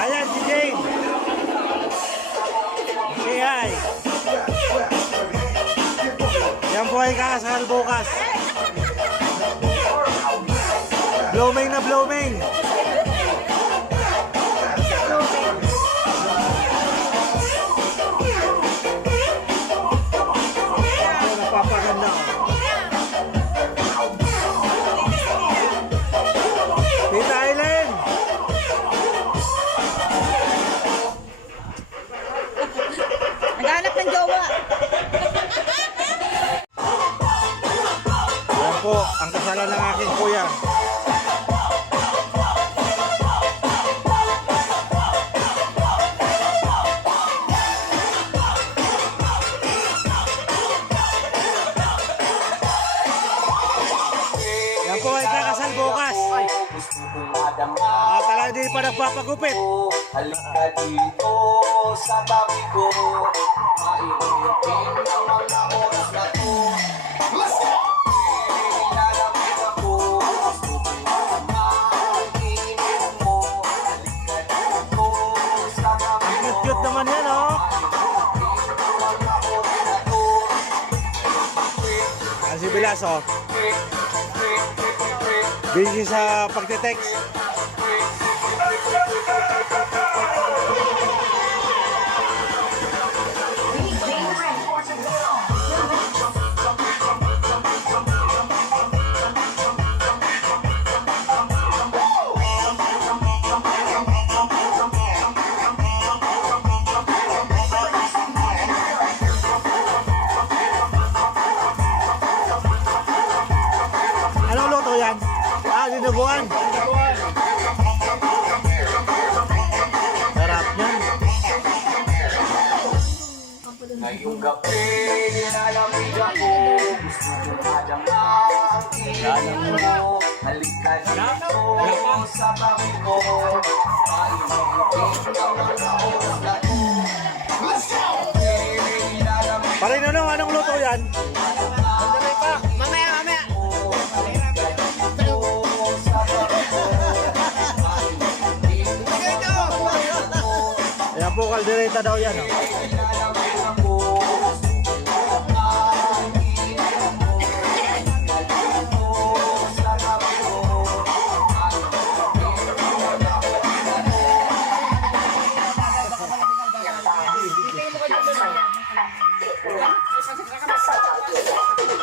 Ayan, si Jane. Say hi. Yan po ay kakasal bukas. Blooming na blooming. Ay, napapaganda. Tita Aileen. Naghanap ng jowa. Yan po, ang kasalan ng aking kuya. Yan po ay kakasal bukas. At talaga di pa nagpapagupit. Halika dito sa tabi ko, mainitin ang mga oras na to. Nilalamig ako, gusto ko maingin mo. Halika dito sa tabi ko, Cute naman yan, oh. mainitin ang mga oras na to. Ang si Bilas, oh. Busy sa pagte-text. Anong luto yan? Ah, dinuguan. Sarap yan. Ngayong gabi, nilalamig ako, gusto ko madama ang tingin mo. Halika dito sa tabi ko, mainitin ang mga oras na to. Nilalamig Paring Nonong, anong luto yan? Mamaya. Ayan po, kaldereta daw yan, oh.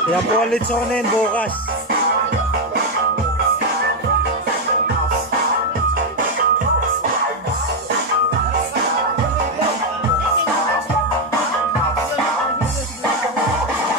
Yan po ang litsonin bukas.